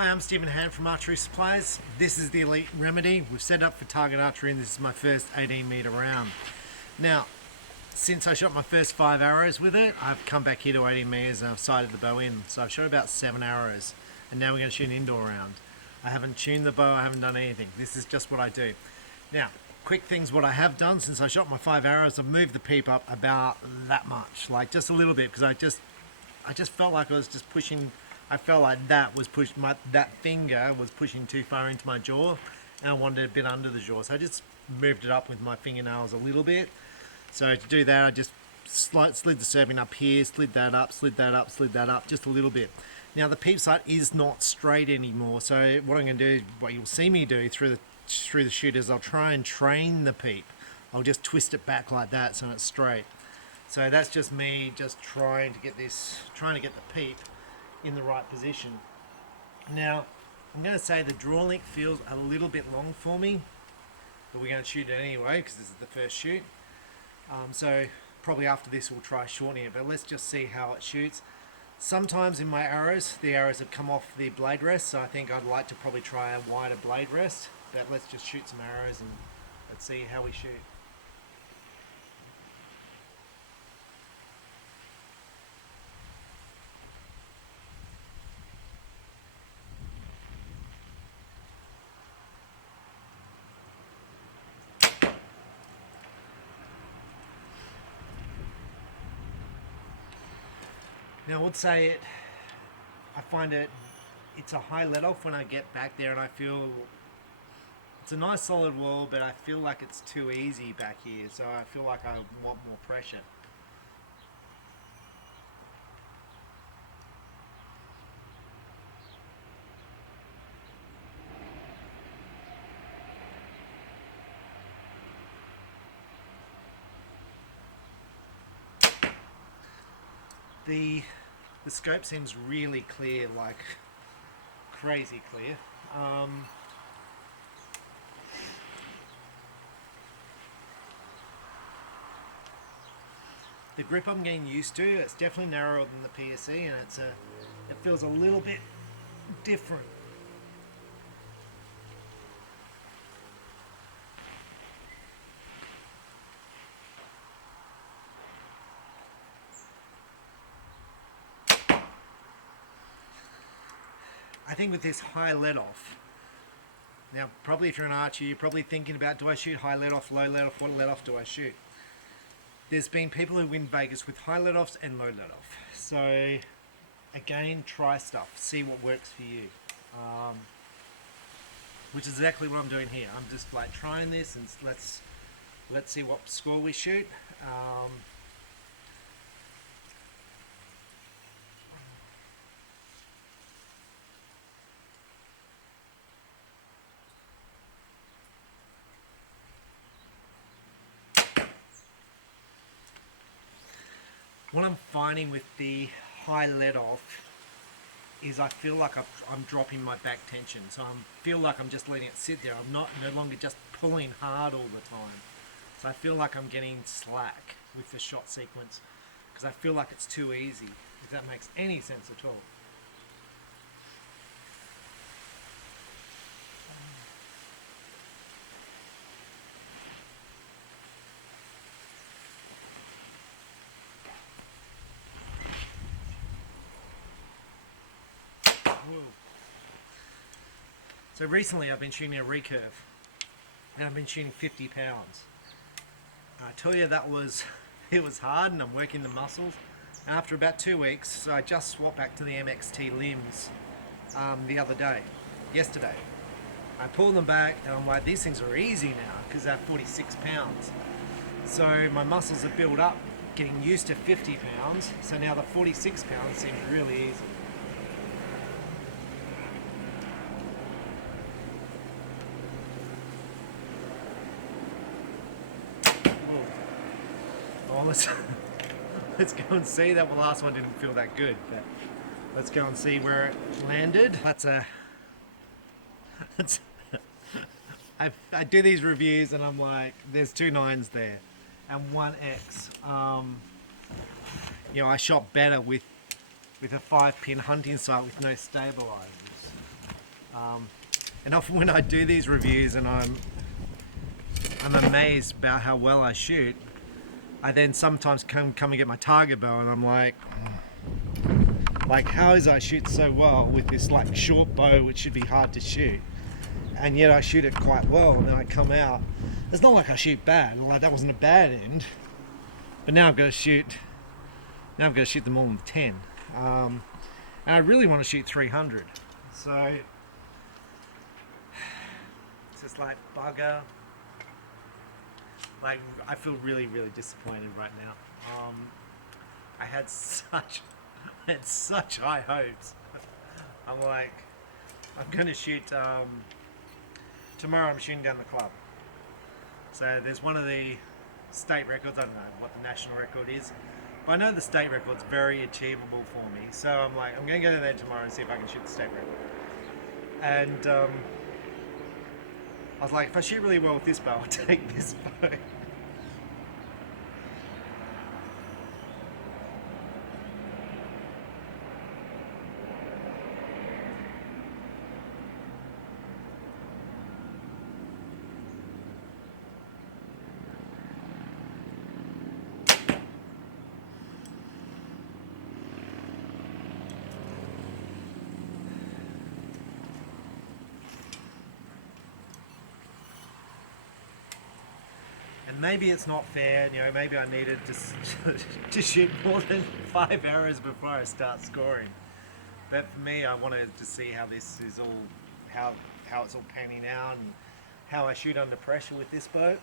Hi, I'm Stephen Hand from Archery Supplies. This is the Elite Remedy. We've set up for target archery and this is my first 18 metre round. Now, since I shot my first 5 arrows with it, I've come back here to 18 metres and I've sighted the bow in. So I've shot about 7 arrows and now we're going to shoot an indoor round. I haven't tuned the bow, I haven't done anything. This is just what I do. Now, quick things what I have done since I shot my 5 arrows, I've moved the peep up about that much, like just a little bit, because I just felt like I was just pushing. I felt like that finger was pushing too far into my jaw and I wanted it a bit under the jaw. So I just moved it up with my fingernails a little bit. So to do that, I just slid the serving up here, slid that up, slid that up, slid that up, just a little bit. Now the peep sight is not straight anymore. So what I'm going to do, what you'll see me do through the shoot is I'll try and train the peep. I'll just twist it back like that so it's straight. So that's just me just trying to get the peep in the right position. Now I'm going to say the draw length feels a little bit long for me, but we're going to shoot it anyway because this is the first shoot. So probably after this we'll try shortening it, but let's just see how it shoots. Sometimes in my arrows, the arrows have come off the blade rest, so I think I'd like to probably try a wider blade rest, but let's just shoot some arrows and let's see how we shoot. Now I would say I find it's a high let off when I get back there, and I feel it's a nice solid wall, but I feel like it's too easy back here, so I feel like I want more pressure. The scope seems really clear, like crazy clear. The grip I'm getting used to, it's definitely narrower than the PSE, and it feels a little bit different. I think with this high let off, now probably if you're an archer, you're probably thinking about, do I shoot high let off, low let off, what let off do I shoot? There's been people who win Vegas with high let offs and low let off. So again, try stuff, see what works for you. Which is exactly what I'm doing here. I'm just like trying this and let's see what score we shoot. What I'm finding with the high let off is I feel like I'm dropping my back tension. So I feel like I'm just letting it sit there. I'm no longer just pulling hard all the time. So I feel like I'm getting slack with the shot sequence because I feel like it's too easy, if that makes any sense at all. So recently I've been shooting a recurve and I've been shooting 50 pounds. I tell you it was hard and I'm working the muscles. And after about 2 weeks, so I just swapped back to the MXT limbs the other day, yesterday. I pulled them back and I'm like, these things are easy now because they're 46 pounds. So my muscles have built up, getting used to 50 pounds. So now the 46 pounds seems really easy. Well, let's go and see. That last one didn't feel that good, but let's go and see where it landed. I do these reviews and I'm like, there's 2 9s there and 1 X. You know, I shot better with a 5-pin hunting sight with no stabilizers. And often when I do these reviews and I'm amazed about how well I shoot, I then sometimes come and get my target bow and I'm like how is I shoot so well with this like short bow which should be hard to shoot, and yet I shoot it quite well, and then I come out, it's not like I shoot bad, like that wasn't a bad end, but now I've got to shoot them all in 10, and I really want to shoot 300, so it's just like bugger. Like, I feel really, really disappointed right now. I had such high hopes. I'm like, I'm going to shoot, tomorrow I'm shooting down the club. So there's one of the state records, I don't know what the national record is, but I know the state record's very achievable for me. So I'm like, I'm going to go there tomorrow and see if I can shoot the state record. And I was like, if I shoot really well with this bow, I'll take this bow. And maybe it's not fair, you know, maybe I needed to shoot more than 5 arrows before I start scoring. But for me, I wanted to see how this is all, how it's all panning out and how I shoot under pressure with this bow.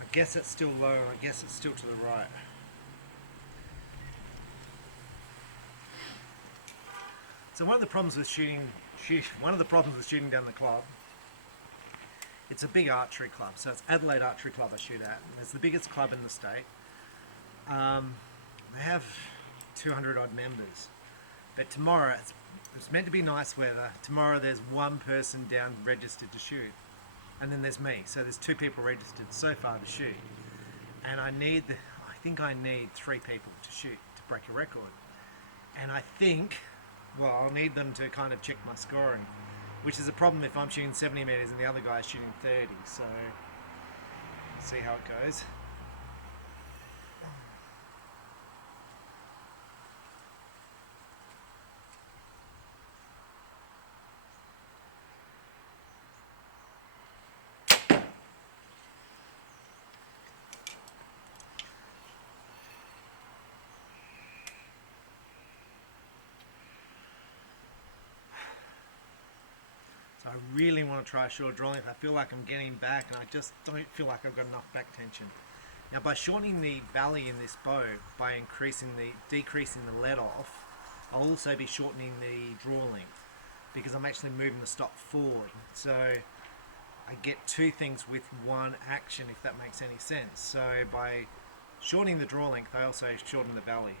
I guess it's still low, I guess it's still to the right. So one of the problems with shooting down the club, it's a big archery club. So it's Adelaide Archery Club I shoot at. It's the biggest club in the state. They have 200 odd members. But tomorrow, it's meant to be nice weather. Tomorrow there's one person down registered to shoot. And then there's me. So there's 2 people registered so far to shoot. And I think I need 3 people to shoot to break a record. And I think, well, I'll need them to kind of check my scoring, which is a problem if I'm shooting 70 meters and the other guy's shooting 30. So we'll see how it goes. So I really want to try a short draw length. I feel like I'm getting back and I just don't feel like I've got enough back tension. Now by shortening the valley in this bow, by decreasing the let off, I'll also be shortening the draw length because I'm actually moving the stock forward. So I get 2 things with one action, if that makes any sense. So by shortening the draw length, I also shorten the valley.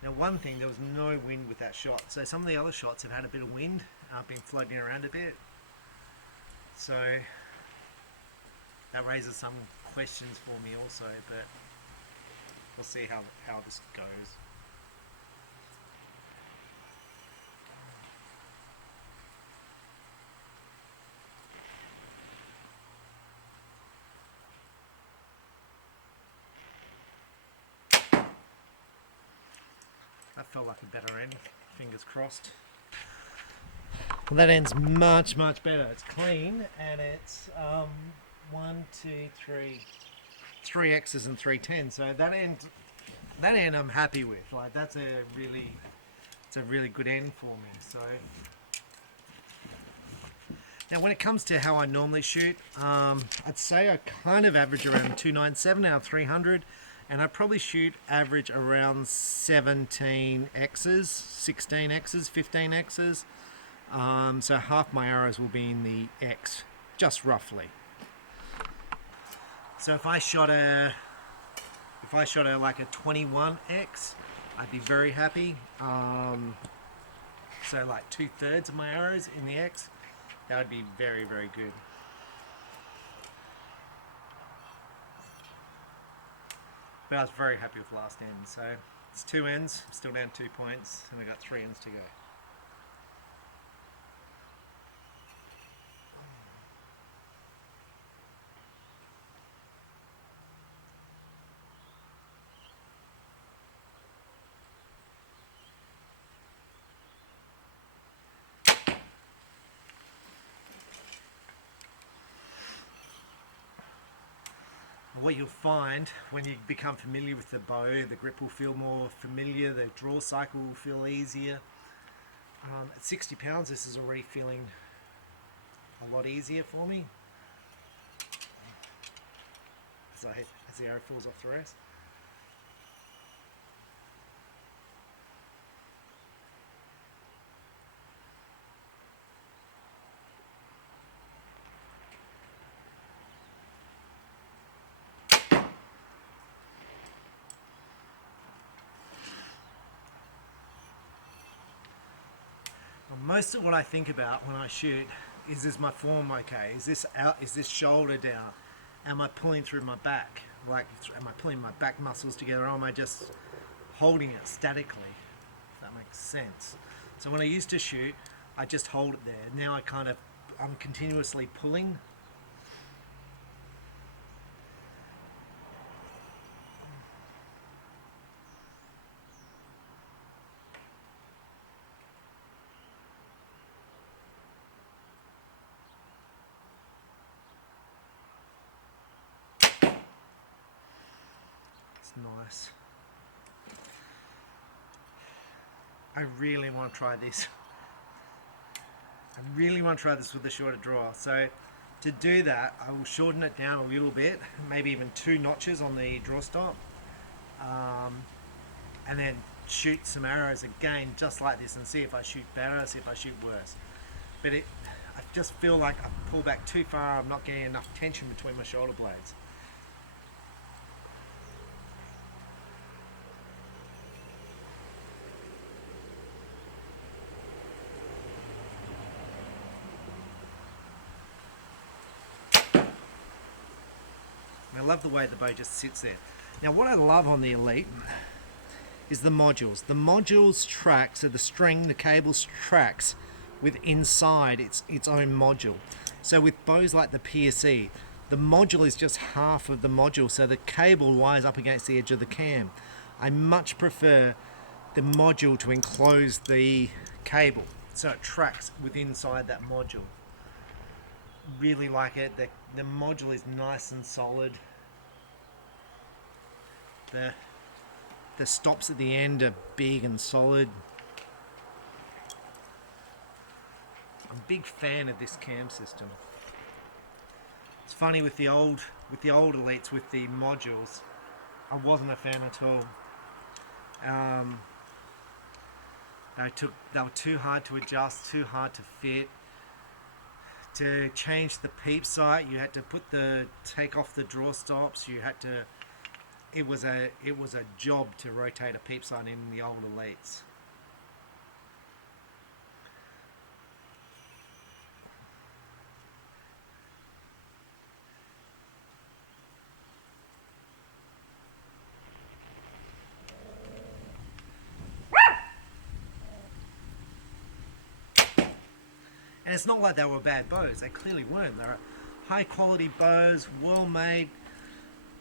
Now one thing, there was no wind with that shot. So some of the other shots have had a bit of wind, been floating around a bit. So that raises some questions for me also, but we'll see how this goes. felt like a better end. Fingers crossed. Well, that end's much better. It's clean and it's 1, 2, 3, 3 X's and 3 10s. So that end I'm happy with. Like it's a really good end for me. So now when it comes to how I normally shoot, I'd say I kind of average around 297 out of 300, and I probably shoot average around 17 X's, 16 X's, 15 X's. So half my arrows will be in the X, just roughly. So if I shot a like a 21X, I'd be very happy. So like 2/3 of my arrows in the X, that would be very good. But I was very happy with last end. So it's 2 ends, I'm still down 2 points, and we've got 3 ends to go. What you'll find when you become familiar with the bow, the grip will feel more familiar, the draw cycle will feel easier. At 60 pounds, this is already feeling a lot easier for me as the arrow falls off the rest. Most of what I think about when I shoot is my form okay? Is this out? Is this shoulder down? Am I pulling through my back? Like, am I pulling my back muscles together, or am I just holding it statically? If that makes sense. So when I used to shoot, I just hold it there. Now I'm continuously pulling. Nice. I really want to try this. I really want to try this with the shorter draw. So to do that, I will shorten it down a little bit, maybe even 2 notches on the draw stop, and then shoot some arrows again just like this and see if I shoot better, see if I shoot worse. But I just feel like I pull back too far. I'm not getting enough tension between my shoulder blades. I love the way the bow just sits there. Now what I love on the Elite is the modules. The modules track, so the string, the cables tracks with inside its own module. So with bows like the PSE, the module is just half of the module, so the cable lies up against the edge of the cam. I much prefer the module to enclose the cable, so it tracks with inside that module. Really like it. The module is nice and solid. The stops at the end are big and solid. I'm a big fan of this cam system. It's funny with the old Elites with the modules, I wasn't a fan at all. They were too hard to adjust, too hard to fit. To change the peep sight, you had to take off the draw stops. You had to. It was a job to rotate a peep sight in the old Elites. And it's not like they were bad bows. They clearly weren't. They're high quality bows, well made.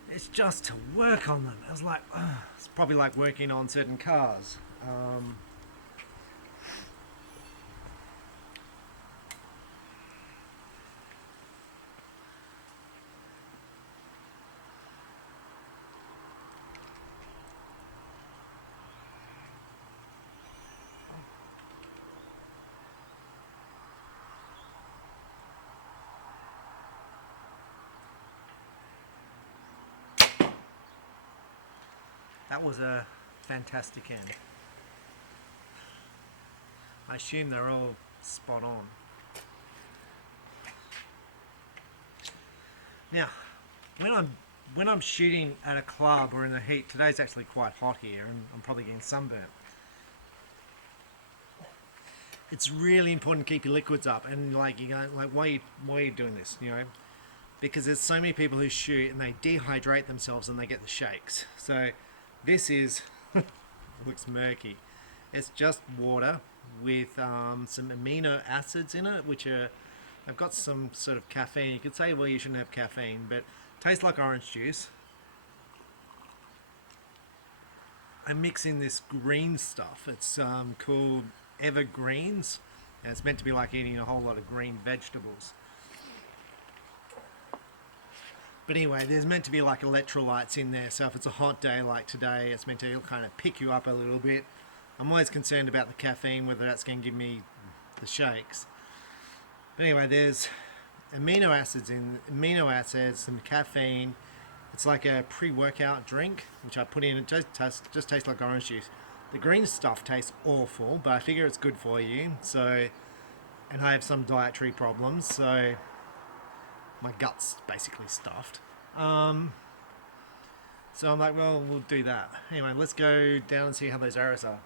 It's just to work on them. I was like, it's probably like working on certain cars. That was a fantastic end. I assume they're all spot on. Now, when I'm shooting at a club or in the heat, today's actually quite hot here, and I'm probably getting sunburnt. It's really important to keep your liquids up, and like you go, like why are you doing this? You know, because there's so many people who shoot and they dehydrate themselves and they get the shakes. So this is looks murky. It's just water with some amino acids in it, which are I've got some sort of caffeine. You could say, well, you shouldn't have caffeine, but it tastes like orange juice. I'm mixing this green stuff. It's called evergreens. And it's meant to be like eating a whole lot of green vegetables. But anyway, there's meant to be like electrolytes in there. So if it's a hot day like today, it's meant to kind of pick you up a little bit. I'm always concerned about the caffeine, whether that's going to give me the shakes. But anyway, there's amino acids, some caffeine. It's like a pre-workout drink, which I put in. It just tastes like orange juice. The green stuff tastes awful, but I figure it's good for you. So, and I have some dietary problems, so my gut's basically stuffed. So I'm like, well, we'll do that. Anyway, let's go down and see how those arrows are.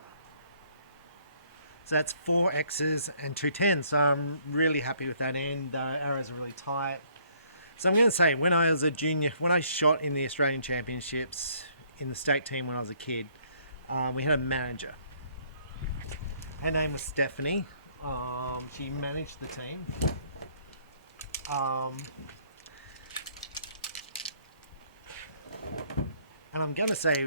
So that's 4 X's and 2 10s. So I'm really happy with that end. The arrows are really tight. So I'm going to say, when I was a junior, when I shot in the Australian Championships in the state team when I was a kid, we had a manager. Her name was Stephanie. She managed the team. And I'm going to say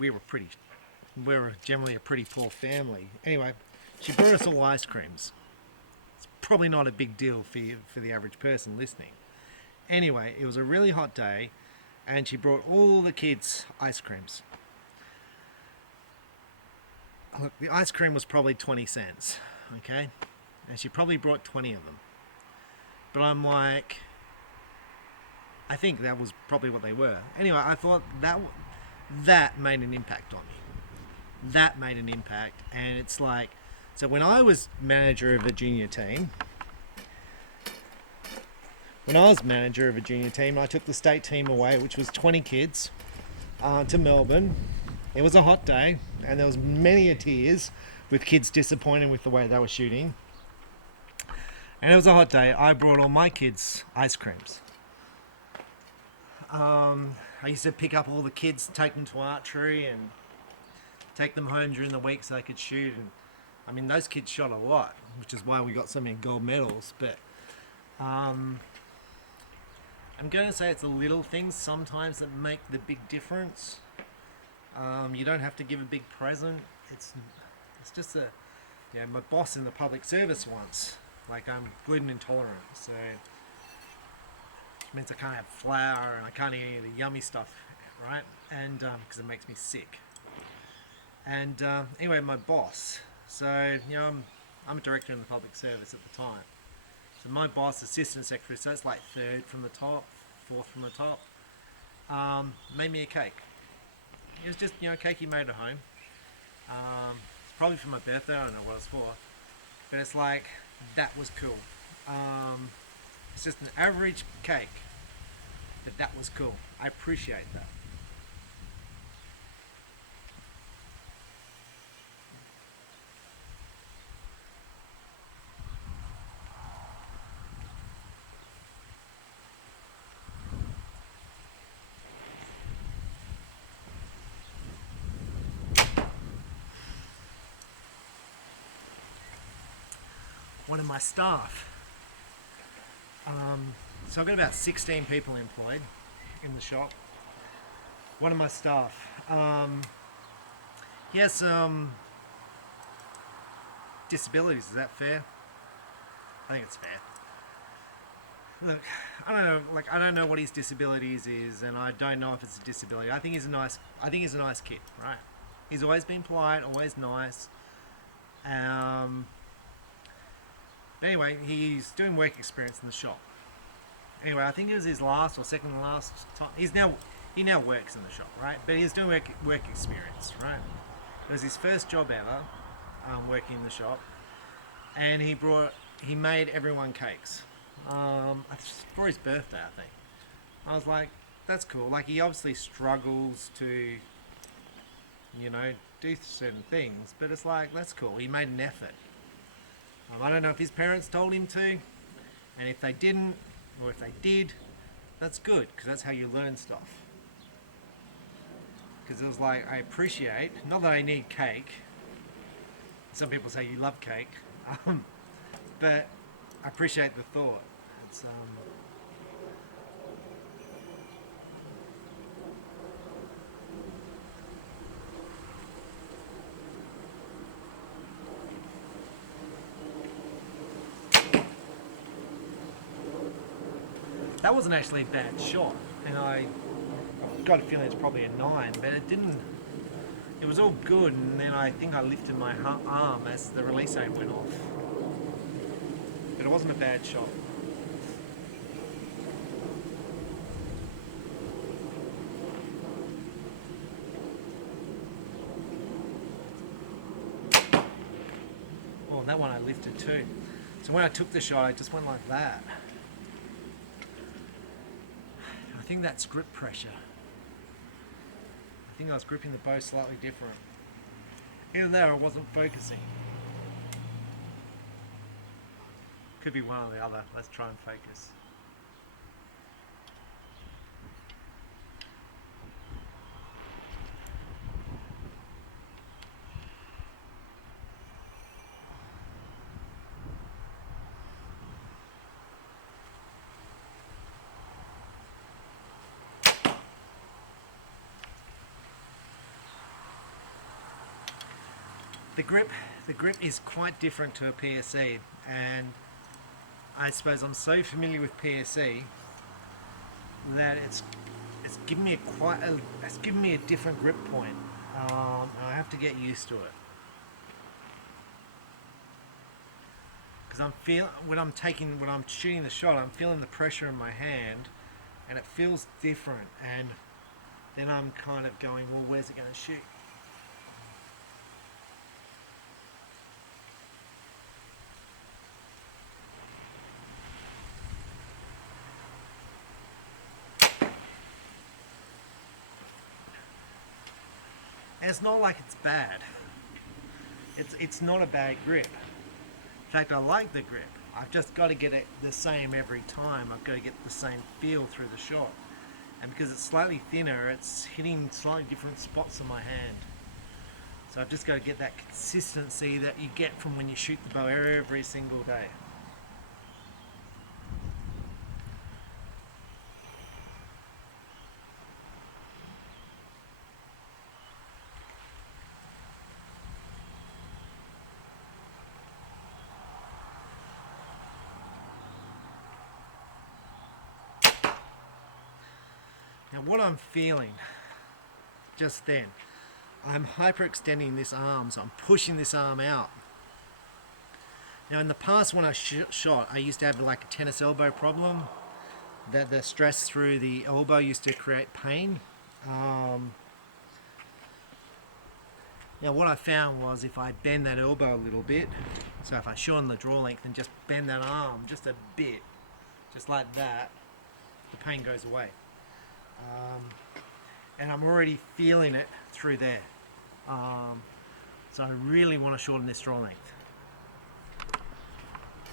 we were generally a pretty poor family. Anyway, she brought us all ice creams. It's probably not a big deal for the average person listening. Anyway, it was a really hot day, and she brought all the kids ice creams. Look, the ice cream was probably 20 cents, okay? And she probably brought 20 of them. But I'm like, I think that was probably what they were. Anyway, I thought that made an impact on me. That made an impact, and it's like, so when I was manager of a junior team, I took the state team away, which was 20 kids, to Melbourne. It was a hot day, and there was many a tears with kids disappointed with the way they were shooting. And it was a hot day. I brought all my kids ice creams. I used to pick up all the kids, take them to archery, and take them home during the week so they could shoot. And I mean, those kids shot a lot, which is why we got so many gold medals. But I'm going to say it's the little things sometimes that make the big difference. You don't have to give a big present. It's just my boss in the public service once, like I'm gluten intolerant, so it means I can't have flour and I can't eat any of the yummy stuff, right? And because it makes me sick. And anyway, my boss. So I'm a director in the public service at the time. So my boss, assistant secretary, so it's like third from the top, fourth from the top, made me a cake. It was just a cake he made at home. It's probably for my birthday. I don't know what it's for, but it's like that was cool. It's just an average cake, but that was cool. I appreciate that. One of my staff. So I've got about 16 people employed in the shop. One of my staff, he has some disabilities. Is that fair? I think it's fair. Look, I don't know. Like, I don't know what his disabilities is, and I don't know if it's a disability. I think he's a nice kid, right? He's always been polite, always nice. But anyway, he's doing work experience in the shop. Anyway, I think it was his last or second to last time. He now works in the shop, right? But he's doing work experience, right? It was his first job ever, working in the shop, and he made everyone cakes for his birthday, I think. I was like, that's cool. Like, he obviously struggles to, do certain things, but it's like, that's cool. He made an effort. I don't know if his parents told him to, and if they didn't, or if they did, that's good, because that's how you learn stuff. Because it was like, I appreciate, not that I need cake. Some people say you love cake, but I appreciate the thought. It's that wasn't actually a bad shot, and I've got a feeling it's probably a 9, but it was all good, and then I think I lifted my arm as the release aid went off. But it wasn't a bad shot. Oh, that one I lifted too. So when I took the shot, I just went like that. I think that's grip pressure. I think I was gripping the bow slightly different. Even though I wasn't focusing. Could be one or the other. Let's try and focus. The grip is quite different to a PSE, and I suppose I'm so familiar with PSE that it's given me a different grip point. I have to get used to it, because when I'm shooting the shot, I'm feeling the pressure in my hand, and it feels different. And then I'm kind of going, well, where's it going to shoot? And it's not like it's bad. It's not a bad grip. In fact, I like the grip. I've just got to get it the same every time. I've got to get the same feel through the shot. And because it's slightly thinner, it's hitting slightly different spots on my hand. So I've just got to get that consistency that you get from when you shoot the bow every single day. Now what I'm feeling just then, I'm hyperextending this arm, so I'm pushing this arm out. Now in the past when I shot, I used to have like a tennis elbow problem, that the stress through the elbow used to create pain. Now what I found was if I bend that elbow a little bit, so if I shorten the draw length and just bend that arm just a bit, just like that, the pain goes away. And I'm already feeling it through there. So I really want to shorten this draw length.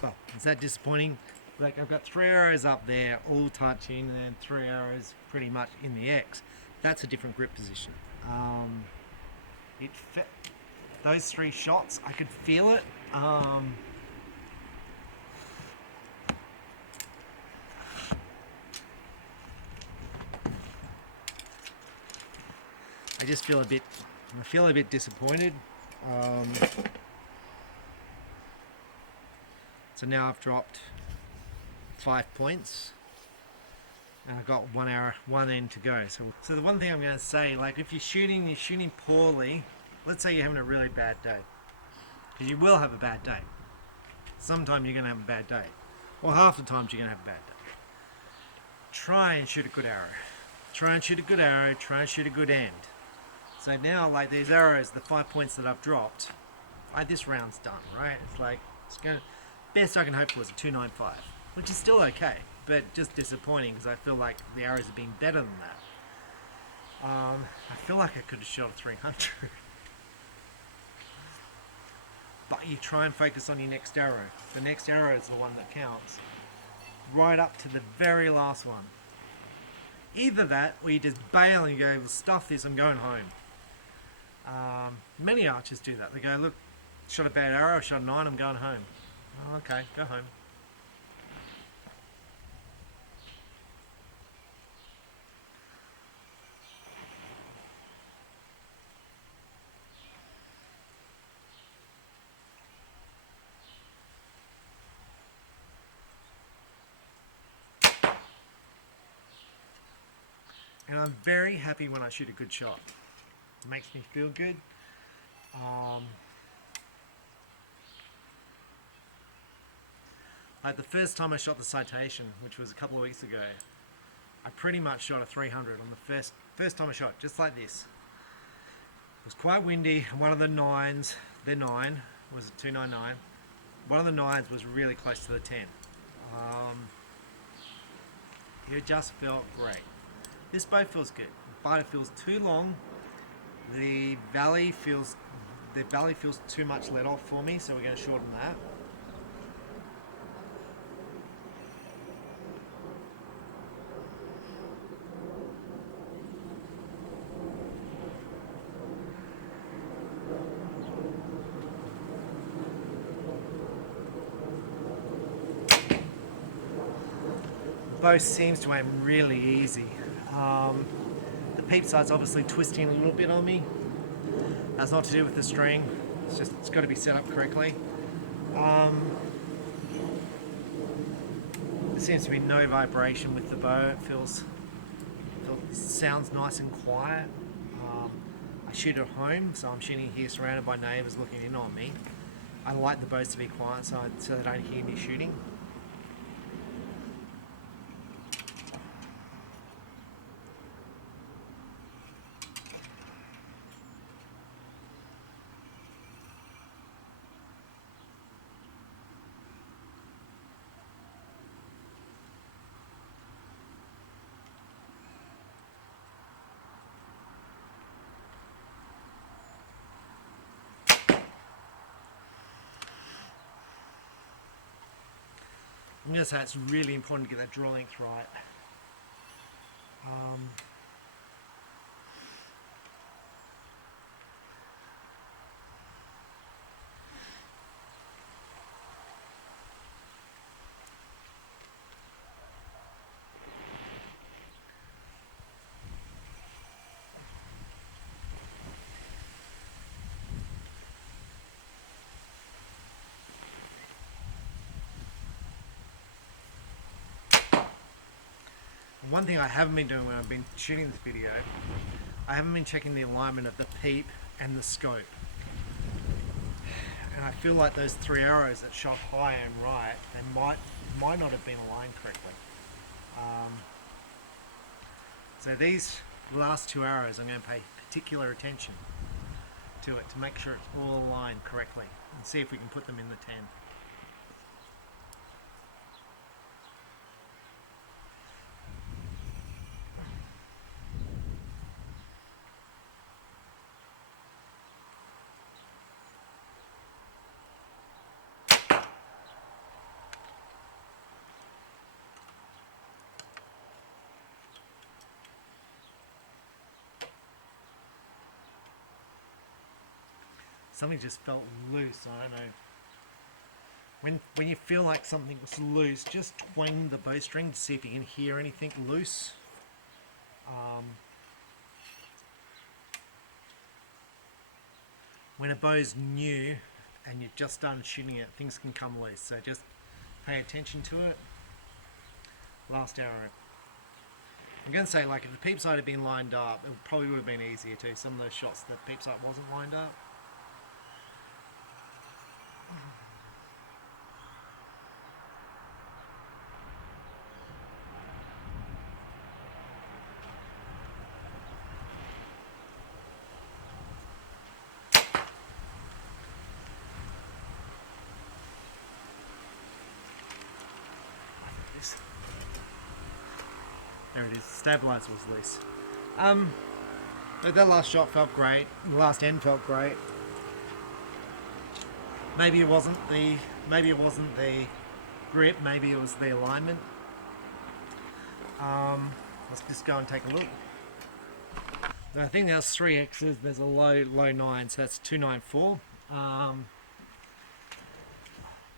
Well, is that disappointing? Like, I've got 3 arrows up there, all touching, and then 3 arrows pretty much in the X. That's a different grip position. It fit those 3 shots. I could feel it. I feel a bit disappointed. So now I've dropped 5 points. And I've got 1 hour, 1 end to go. So the one thing I'm going to say, like if you're shooting poorly, let's say you're having a really bad day. Because you will have a bad day. Sometime you're going to have a bad day. Or half the times you're going to have a bad day. Try and shoot a good arrow. Try and shoot a good arrow, try and shoot a good end. So now, like these arrows, the 5 points that I've dropped, like this round's done, right? It's like, best I can hope for is a 295, which is still okay, but just disappointing because I feel like the arrows have been better than that. I feel like I could have shot a 300. But you try and focus on your next arrow. The next arrow is the one that counts. Right up to the very last one. Either that, or you just bail and you go, well, stuff this, I'm going home. Many archers do that. They go, look, shot a bad arrow, shot a 9, I'm going home. Oh, okay, go home. And I'm very happy when I shoot a good shot. It makes me feel good. Like the first time I shot the Citation, which was a couple of weeks ago, I pretty much shot a 300 on the first time I shot, just like this. It was quite windy, and one of the 9s, their 9 was a 299. One of the 9s was really close to the 10. It just felt great. This bow feels good, but it feels too long. The valley feels too much let off for me, so we're going to shorten that. Bow seems to aim really easy. The peep sight's obviously twisting a little bit on me. That's not to do with the string. It's got to be set up correctly. There seems to be no vibration with the bow. It sounds nice and quiet. I shoot at home, so I'm shooting here surrounded by neighbours looking in on me. I like the bows to be quiet so they don't hear me shooting. I'm going to say it's really important to get that draw length right. One thing I haven't been doing when I've been shooting this video, I haven't been checking the alignment of the peep and the scope. And I feel like those 3 arrows that shot high and right, they might not have been aligned correctly. So these last 2 arrows, I'm going to pay particular attention to it to make sure it's all aligned correctly and see if we can put them in the 10. Something just felt loose, I don't know. When you feel like something's loose, just twang the bowstring to see if you can hear anything loose. When a bow's new and you've just started shooting it, things can come loose. So just pay attention to it. Last arrow. I'm going to say, like, if the peep sight had been lined up, it probably would have been easier too. Some of those shots, the peep sight wasn't lined up. There it is, stabilizer was loose. But that last shot felt great, the last end felt great. Maybe it wasn't the grip, maybe it was the alignment. Let's just go and take a look. So I think there's 3 X's, there's a low 9, so that's 294.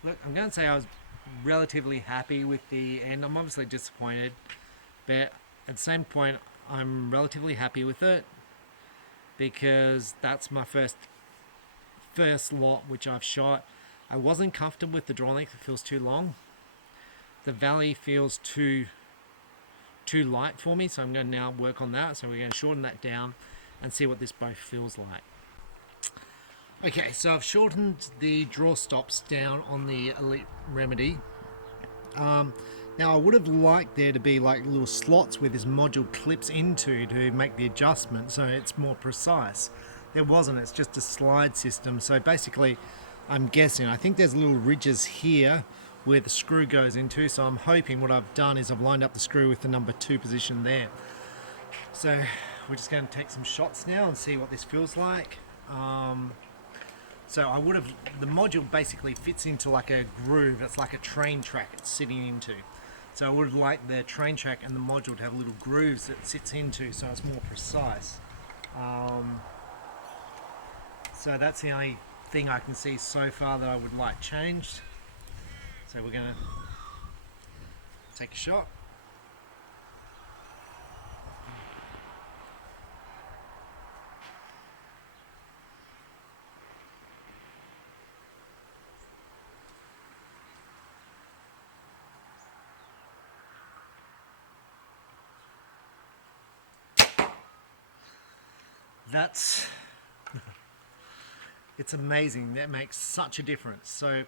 Look, I'm going to say I was relatively happy with the end. I'm obviously disappointed, but at the same point I'm relatively happy with it because that's my first lot which I've shot. I wasn't comfortable with the draw length, it feels too long. The valley feels too light for me, so I'm going to now work on that. So we're going to shorten that down and see what this bow feels like. Okay, so I've shortened the draw stops down on the Elite Remedy. Now I would have liked there to be like little slots where this module clips into to make the adjustment so it's more precise. There wasn't, it's just a slide system. So basically, I'm guessing, I think there's little ridges here where the screw goes into, so I'm hoping what I've done is I've lined up the screw with the number 2 position there. So we're just going to take some shots now and see what this feels like. So I would have, the module basically fits into like a groove, it's like a train track it's sitting into. So I would have liked the train track and the module to have little grooves that it sits into so it's more precise. So that's the only thing I can see so far that I would like changed. So we're going to take a shot. It's amazing, that makes such a difference. So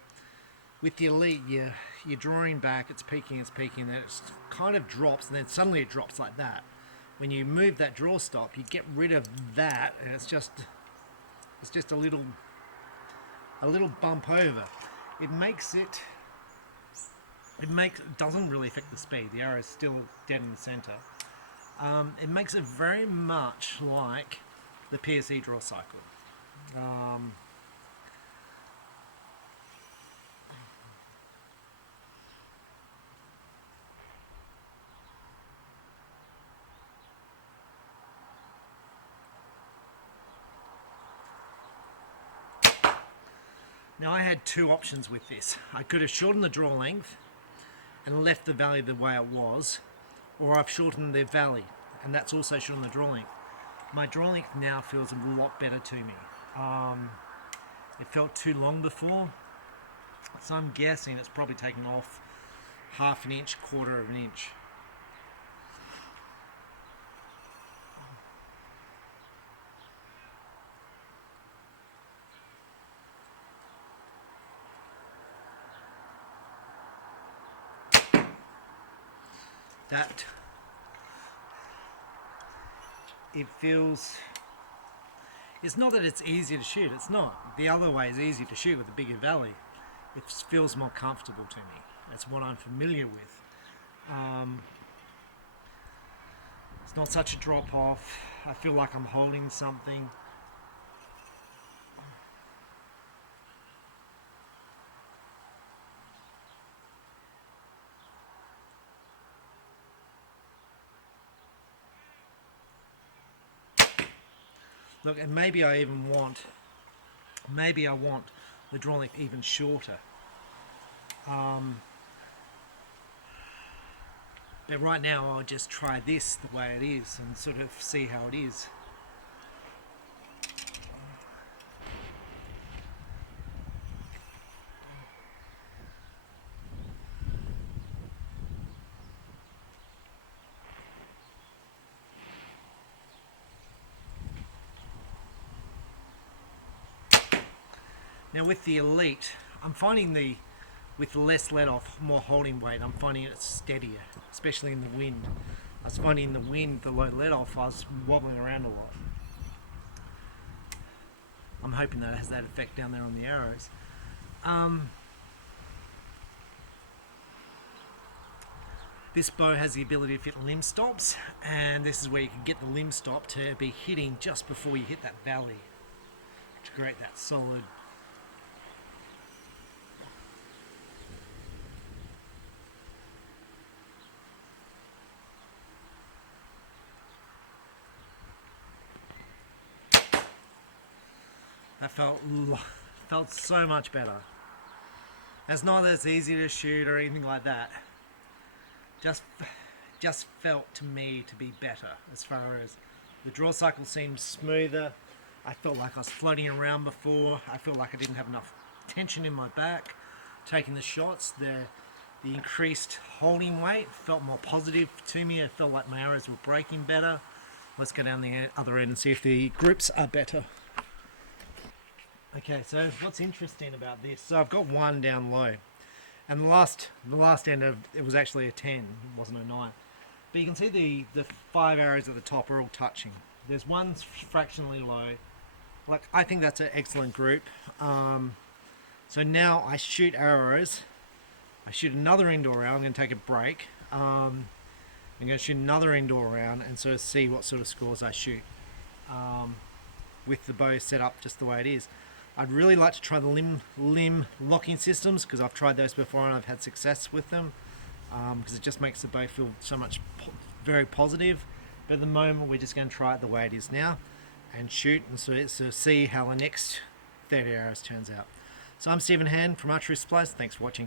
with the Elite, you're drawing back, it's peaking, then it kind of drops, and then suddenly it drops like that. When you move that draw stop, you get rid of that, and it's just a little bump over. It doesn't really affect the speed. The arrow is still dead in the center. It makes it very much like the PSE draw cycle. Now I had 2 options with this. I could have shortened the draw length and left the valley the way it was, or I've shortened the valley and that's also shortened the draw length. My draw length now feels a lot better to me. It felt too long before, so I'm guessing it's probably taken off half an inch, quarter of an inch. That it feels, it's not that it's easier to shoot, it's not. The other way is easier to shoot with a bigger valley. It feels more comfortable to me. That's what I'm familiar with. It's not such a drop off. I feel like I'm holding something. Look, and maybe I want the draw length even shorter. But right now I'll just try this the way it is and sort of see how it is. Now with the Elite, I'm finding with less let off, more holding weight, I'm finding it steadier, especially in the wind. I was finding in the wind, the low let off, I was wobbling around a lot. I'm hoping that has that effect down there on the arrows. This bow has the ability to fit limb stops, and this is where you can get the limb stop to be hitting just before you hit that valley to create that solid. That felt so much better. It's not as easy to shoot or anything like that. Just felt to me to be better as far as the draw cycle seemed smoother. I felt like I was floating around before. I felt like I didn't have enough tension in my back. Taking the shots, the increased holding weight felt more positive to me. I felt like my arrows were breaking better. Let's go down the other end and see if the grips are better. Okay, so what's interesting about this? So I've got one down low. And the last end of it was actually a 10, it wasn't a 9. But you can see the 5 arrows at the top are all touching. There's one fractionally low. Like, I think that's an excellent group. So now I shoot arrows. I shoot another indoor round. I'm going to take a break. I'm going to shoot another indoor round and sort of see what sort of scores I shoot with the bow set up just the way it is. I'd really like to try the limb locking systems because I've tried those before and I've had success with them because it just makes the bow feel so much very positive. But at the moment we're just going to try it the way it is now and shoot and so see how the next 30 arrows turns out. So I'm Stephen Hand from Archery Supplies. Thanks for watching.